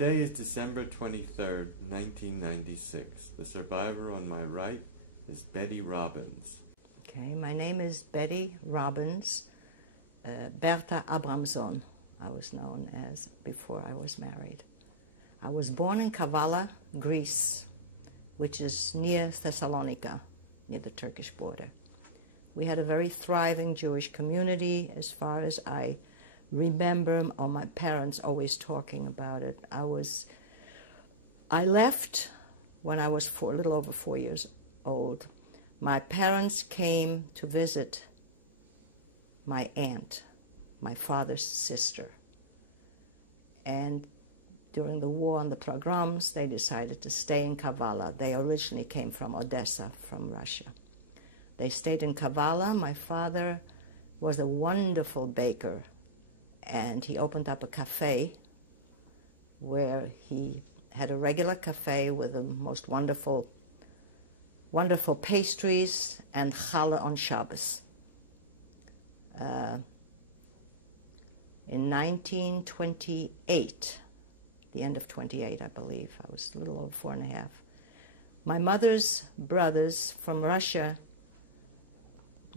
Today is December 23rd, 1996. The survivor on my right is Betty Robbins. Okay, my name is Betty Robbins, Bertha Abramson, I was known as before I was married. I was born in Kavala, Greece, which is near Thessalonica, near the Turkish border. We had a very thriving Jewish community as far as I remember, or my parents always talking about it. I left when I was a little over 4 years old. My parents came to visit my aunt, my father's sister. And during the war and the pogroms, they decided to stay in Kavala. They originally came from Odessa, from Russia. They stayed in Kavala. My father was a wonderful baker, and he opened up a cafe where he had a regular cafe with the most wonderful pastries and challah on Shabbos. In 1928, the end of 28, I believe, I was a little over 4.5, my mother's brothers from Russia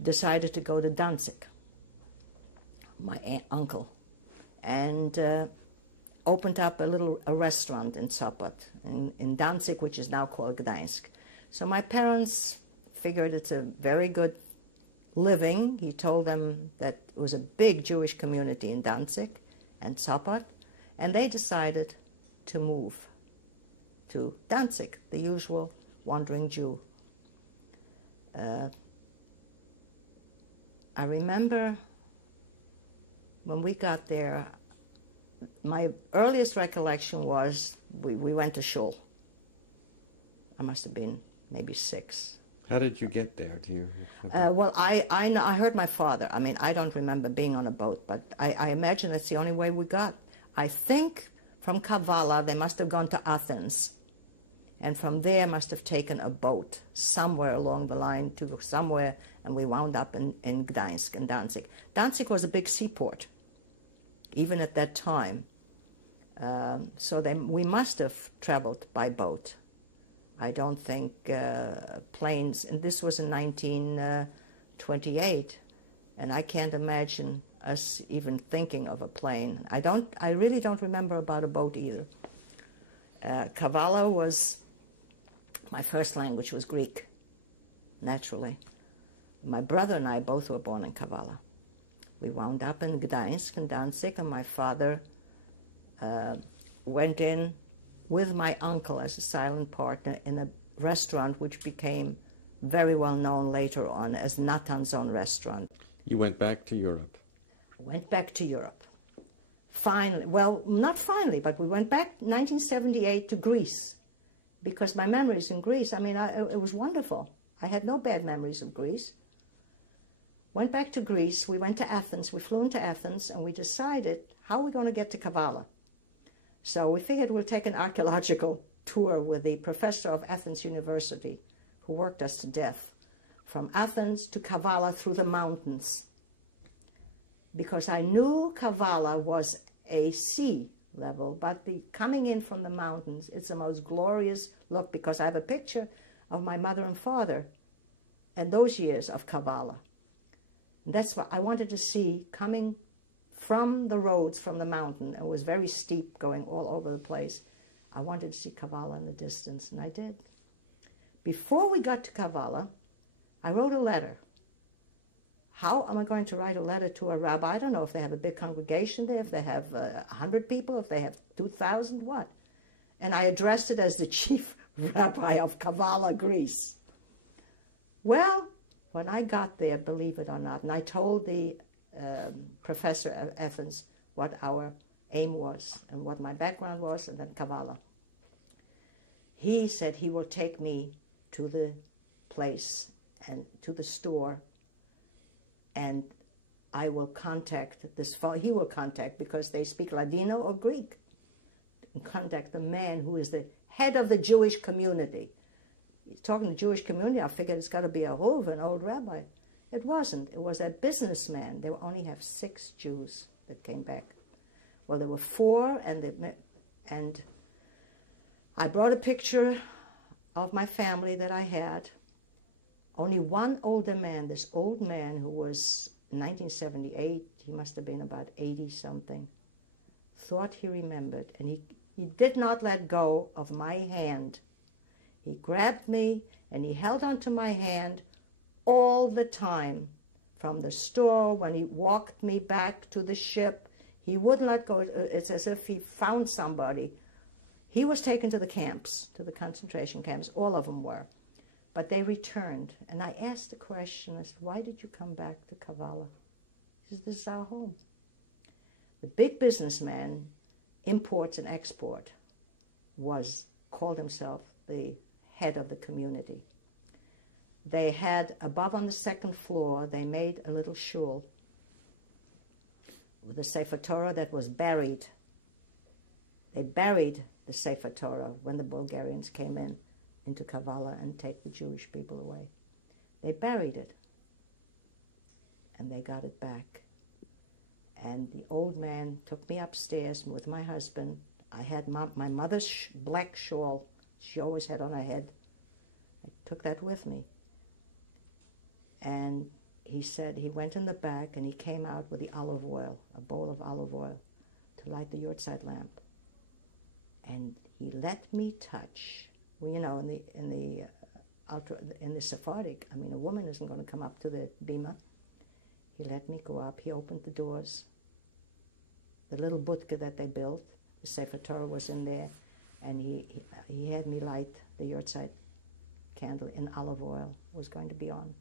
decided to go to Danzig, my uncle, and opened up a restaurant in Sopot, in Danzig, which is now called Gdańsk. So my parents figured it's a very good living. He told them that it was a big Jewish community in Danzig and Sopot, and they decided to move to Danzig, the usual wandering Jew. I remember when we got there, my earliest recollection was we went to shul. I must have been maybe 6. How did you get there? Do you? Well, I heard my father. I mean, I don't remember being on a boat, but I imagine that's the only way we got. I think from Kavala they must have gone to Athens, and from there must have taken a boat somewhere along the line to go somewhere, and we wound up in Gdańsk and Danzig. Danzig was a big seaport, even at that time. So we must have traveled by boat. I don't think planes, and this was in 1928, and I can't imagine us even thinking of a plane. I really don't remember about a boat either. Kavala was, my first language was Greek, naturally. My brother and I both were born in Kavala. We wound up in Gdańsk and Danzig, and my father went in with my uncle as a silent partner in a restaurant which became very well known later on as Natan's Own Restaurant. You went back to Europe? I went back to Europe. Finally, well, not finally, but we went back 1978 to Greece, because my memories in Greece, I mean, it was wonderful. I had no bad memories of Greece. Went back to Greece, we went to Athens, we flew into Athens, and we decided how are we going to get to Kavala. So we figured we'll take an archaeological tour with the professor of Athens University, who worked us to death, from Athens to Kavala through the mountains. Because I knew Kavala was a sea level, but coming in from the mountains, it's the most glorious look, because I have a picture of my mother and father and those years of Kavala. And that's what I wanted to see coming from the roads, from the mountain. It was very steep, going all over the place. I wanted to see Kavala in the distance, and I did. Before we got to Kavala, I wrote a letter. How am I going to write a letter to a rabbi? I don't know if they have a big congregation there, if they have 100 people, if they have 2,000, what? And I addressed it as the chief rabbi of Kavala, Greece. Well, when I got there, believe it or not, and I told the professor of Athens what our aim was and what my background was, and then Kavala. He said he will take me to the place and to the store, and I will contact he will contact, because they speak Ladino or Greek, and contact the man who is the head of the Jewish community. He's talking to the Jewish community, I figured it's got to be a Rov, an old rabbi. It wasn't. It was a businessman. They only have 6 Jews that came back. Well, there were 4, and I brought a picture of my family that I had. Only one older man, this old man who was in 1978, he must have been about 80-something, thought he remembered, and he did not let go of my hand. He grabbed me and he held onto my hand all the time. From the store, when he walked me back to the ship, he wouldn't let go. It's as if he found somebody. He was taken to the camps, to the concentration camps. All of them were. But they returned. And I asked the question, I said, why did you come back to Kavala? He said, this is our home. The big businessman, imports and export, called himself the head of the community. They had, above on the second floor, they made a little shul with a Sefer Torah that was buried. They buried the Sefer Torah when the Bulgarians came into Kavala and take the Jewish people away. They buried it, and they got it back. And the old man took me upstairs with my husband. I had my mother's black shawl she always had on her head. I took that with me. And he said he went in the back and he came out with the olive oil, a bowl of olive oil, to light the Yortzeit lamp. And he let me touch. Well, you know, in the Sephardic, I mean, a woman isn't going to come up to the bima. He let me go up. He opened the doors. The little budka that they built, the Sefer Torah was in there, and he had me light the Yortzeit candle in olive oil. Was going to be on.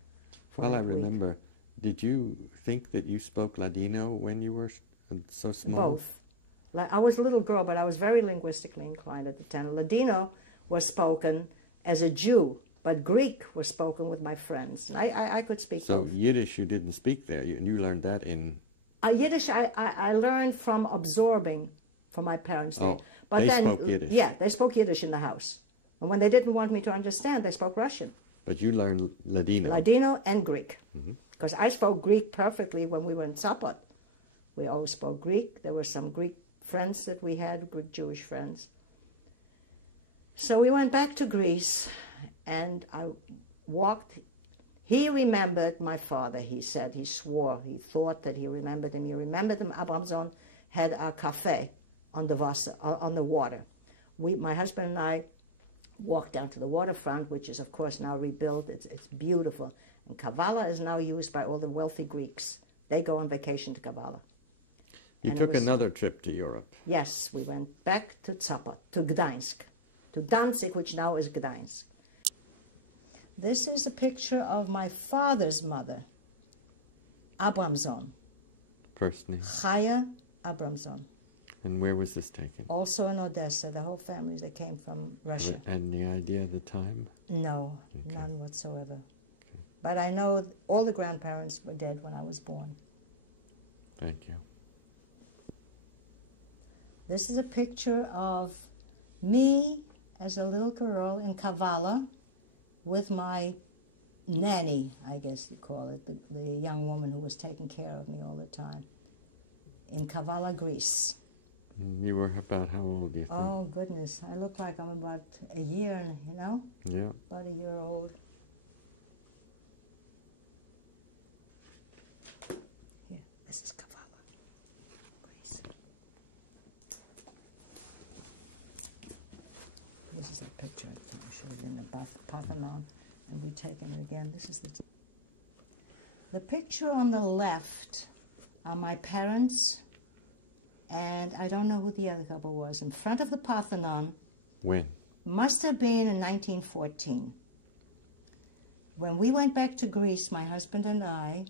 Well, I remember. Did you think that you spoke Ladino when you were so small? Both. I was a little girl, but I was very linguistically inclined at the time. Ladino was spoken as a Jew, but Greek was spoken with my friends. And I could speak So both. Yiddish you didn't speak there. You learned that in... Yiddish I learned from absorbing from my parents. Oh, but they then, spoke Yiddish. Yeah, they spoke Yiddish in the house. And when they didn't want me to understand, they spoke Russian. But you learned Ladino. Ladino and Greek. Because I spoke Greek perfectly when we were in Zapot. We always spoke Greek. There were some Greek friends that we had, Greek Jewish friends. So we went back to Greece, and I walked. He remembered my father, he said. He swore. He thought that he remembered him. He remembered him. Abramson had a cafe on the water. My husband and I walked down to the waterfront, which is, of course, now rebuilt. It's beautiful. And Kavala is now used by all the wealthy Greeks. They go on vacation to Kavala. You took another trip to Europe. Yes, we went back to Zapot, to Gdańsk, to Danzig, which now is Gdańsk. This is a picture of my father's mother, Abramson. First name. Chaya Abramson. And where was this taken? Also in Odessa. The whole family that came from Russia. Any idea of the time? No, Okay. none whatsoever. Okay. But I know all the grandparents were dead when I was born. Thank you. This is a picture of me as a little girl in Kavala with my nanny, I guess you call it, the young woman who was taking care of me all the time, in Kavala, Greece. You were about how old, do you think? Oh, goodness. I look like I'm about a year, you know? Yeah. About a year old. Here, this is Kavala, Greece. This is a picture I should have been the Parthenon, and we've taken it again. This is the picture on the left are my parents, and I don't know who the other couple was, in front of the Parthenon. When? Must have been in 1914. When we went back to Greece, my husband and I,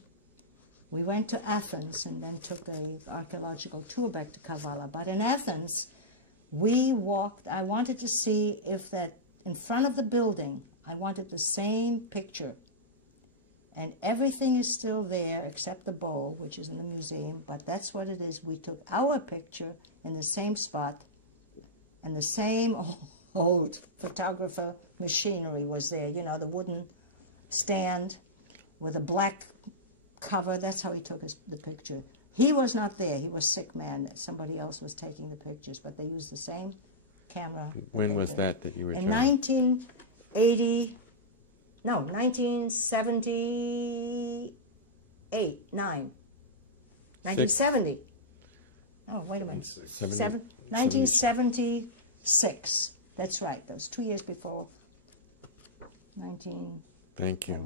we went to Athens and then took an archaeological tour back to Kavala. But in Athens, we walked, I wanted to see if that, in front of the building, I wanted the same picture. And everything is still there except the bowl, which is in the museum, but that's what it is. We took our picture in the same spot, and the same old photographer machinery was there, you know, the wooden stand with a black cover. That's how he took the picture. He was not there. He was a sick man. Somebody else was taking the pictures, but they used the same camera. When was that you In returned? 1978, 1970. Oh, wait a minute. 1976. That's right. That was 2 years before 1976, Thank you. right.